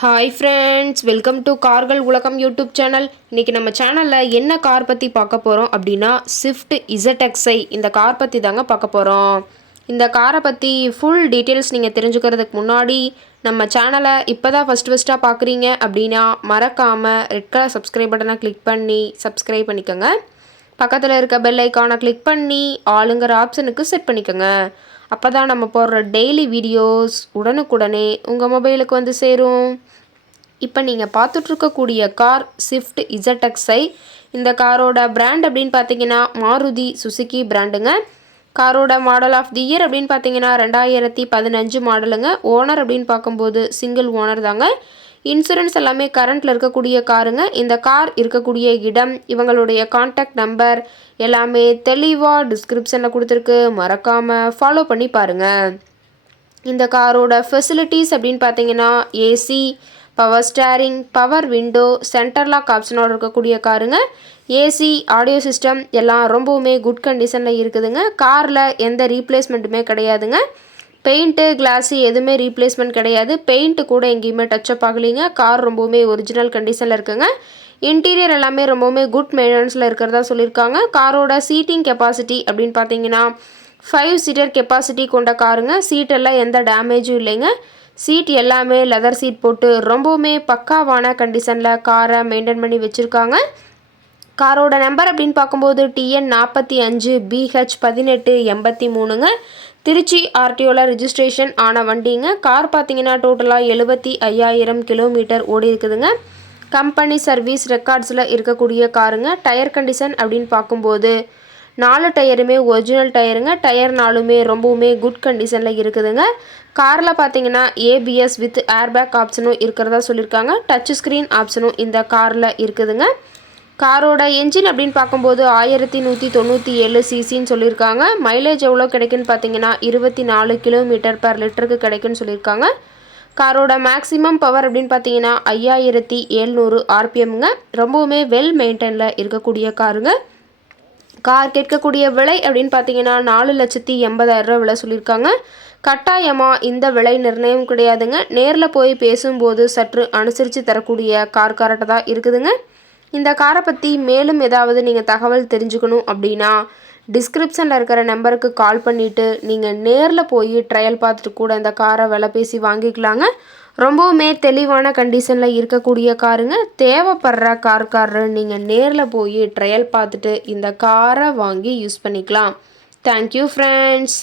Hi friends, welcome to கார்கள் உலகம் YouTube channel. இன்றைக்கி நம்ம சேனலில் என்ன கார் பற்றி பார்க்க போகிறோம் அப்படின்னா ஸ்விஃப்ட் இசட்எக்ஸ்ஐ இந்த கார் பற்றி தாங்க பார்க்க போகிறோம். இந்த காரை பற்றி ஃபுல் டீட்டெயில்ஸ் நீங்கள் தெரிஞ்சுக்கிறதுக்கு முன்னாடி நம்ம சேனலை இப்போ தான் ஃபஸ்ட்டாக பார்க்குறீங்க அப்படின்னா மறக்காமல் ரெட் கலர் சப்ஸ்கிரைப் பட்டனை கிளிக் பண்ணி சப்ஸ்கிரைப் பண்ணிக்கோங்க. பக்கத்தில் இருக்க பெல் ஐக்கானை கிளிக் பண்ணி ஆளுங்கிற ஆப்ஷனுக்கு செட் பண்ணிக்கோங்க. அப்போ தான் நம்ம போடுற டெய்லி வீடியோஸ் உடனுக்குடனே உங்கள் மொபைலுக்கு வந்து சேரும். இப்போ நீங்கள் பார்த்துட்ருக்கக்கூடிய கார் ஸ்விஃப்ட் இசட்எக்ஸ்ஐ. இந்த காரோட பிராண்ட் அப்படின்னு பார்த்தீங்கன்னா மாருதி சுசுகி பிராண்டுங்க. காரோட மாடல் ஆஃப் தி இயர் அப்படின்னு பார்த்தீங்கன்னா 2015 மாடலுங்க. ஓனர் அப்படின்னு பார்க்கும்போது சிங்கிள் ஓனர் தாங்க. இன்சூரன்ஸ் எல்லாமே கரண்ட்டில் இருக்கக்கூடிய காருங்க. இந்த கார் இருக்கக்கூடிய இடம், இவங்களுடைய கான்டாக்ட் நம்பர் எல்லாமே தெளிவாக டிஸ்கிரிப்ஷனில் கொடுத்துருக்கு. மறக்காமல் ஃபாலோ பண்ணி பாருங்கள். இந்த காரோட ஃபெசிலிட்டிஸ் அப்படின்னு பார்த்தீங்கன்னா AC, power steering, power window, center lock ஆப்ஷனோடு இருக்கக்கூடிய காருங்க. ஏசி, ஆடியோ சிஸ்டம் எல்லாம் ரொம்பவுமே குட் கண்டிஷனில் இருக்குதுங்க. காரில் எந்த ரீப்ளேஸ்மெண்ட்டுமே கிடையாதுங்க. பெயிண்ட்டு, கிளாஸு எதுவுமே ரீப்ளேஸ்மெண்ட் கிடையாது. பெயிண்ட்டு கூட எங்கேயுமே டச்சப் ஆகலைங்க. கார் ரொம்பவுமே ஒரிஜினல் கண்டிஷனில் இருக்குங்க. இன்டீரியர் எல்லாமே ரொம்பவுமே குட் மெயின்டெனன்ஸில் இருக்கிறதா சொல்லியிருக்காங்க. காரோட சீட்டிங் கெப்பாசிட்டி அப்படின்னு பார்த்தீங்கன்னா 5 சீட்டர் கெப்பாசிட்டி கொண்ட காருங்க. சீட்டெல்லாம் எந்த டேமேஜும் இல்லைங்க. சீட் எல்லாமே லெதர் சீட் போட்டு ரொம்பவுமே பக்காவான கண்டிஷனில் காரை மெயின்டைன் பண்ணி வச்சுருக்காங்க. காரோட நம்பர் அப்படின்னு பார்க்கும்போது TN 45 BH 1883ங்க. திருச்சி ஆர்டிஓவில் ரிஜிஸ்ட்ரேஷன் ஆன வண்டிங்க. கார் பார்த்தீங்கன்னா டோட்டலாக 75,000 கிலோமீட்டர் ஓடி இருக்குதுங்க. கம்பெனி சர்வீஸ் ரெக்கார்ட்ஸில் இருக்கக்கூடிய காருங்க. டயர் கண்டிஷன் அப்படின்னு பார்க்கும்போது 4 டயருமே ஒரிஜினல் டயருங்க. டயர் 4மே ரொம்பவுமே குட் கண்டிஷனில் இருக்குதுங்க. காரில் பார்த்தீங்கன்னா ABS வித் ஏர்பேக் ஆப்ஷனும் இருக்கிறதா சொல்லியிருக்காங்க. டச் ஸ்க்ரீன் ஆப்ஷனும் இந்த காரில் இருக்குதுங்க. காரோட என்ஜின் அப்படின்னு பார்க்கும்போது 1197 சிசின்னு சொல்லியிருக்காங்க. மைலேஜ் எவ்வளோ கிடைக்குன்னு பார்த்தீங்கன்னா 24 கிலோமீட்டர் பர் லிட்டருக்கு கிடைக்குன்னு சொல்லியிருக்காங்க. காரோட மேக்ஸிமம் பவர் அப்படின்னு பார்த்தீங்கன்னா 5700 RPMங்க. ரொம்பவுமே வெல் மெயின்டைனில் இருக்கக்கூடிய காருங்க. கார் கேட்கக்கூடிய விலை அப்படின்னு பார்த்தீங்கன்னா 4,80,000 விலை சொல்லியிருக்காங்க. கட்டாயமாக இந்த விலை நிர்ணயம் கிடையாதுங்க. நேரில் போய் பேசும்போது சற்று அனுசரித்து தரக்கூடிய கார்கிட்ட தான் இருக்குதுங்க. இந்த காரை பற்றி மேலும் ஏதாவது நீங்கள் தகவல் தெரிஞ்சுக்கணும் அப்படின்னா டிஸ்கிரிப்ஷனில் இருக்கிற நம்பருக்கு கால் பண்ணிவிட்டு நீங்கள் நேரில் போய் ட்ரையல் பார்த்துட்டு கூட இந்த காரை விலை பேசி வாங்கிக்கலாங்க. ரொம்பவுமே தெளிவான கண்டிஷனில் இருக்கக்கூடிய காருங்க. தேவைப்படுற கார்காரர் நீங்கள் நேரில் போய் ட்ரையல் பார்த்துட்டு இந்த காரை வாங்கி யூஸ் பண்ணிக்கலாம். Thank you friends.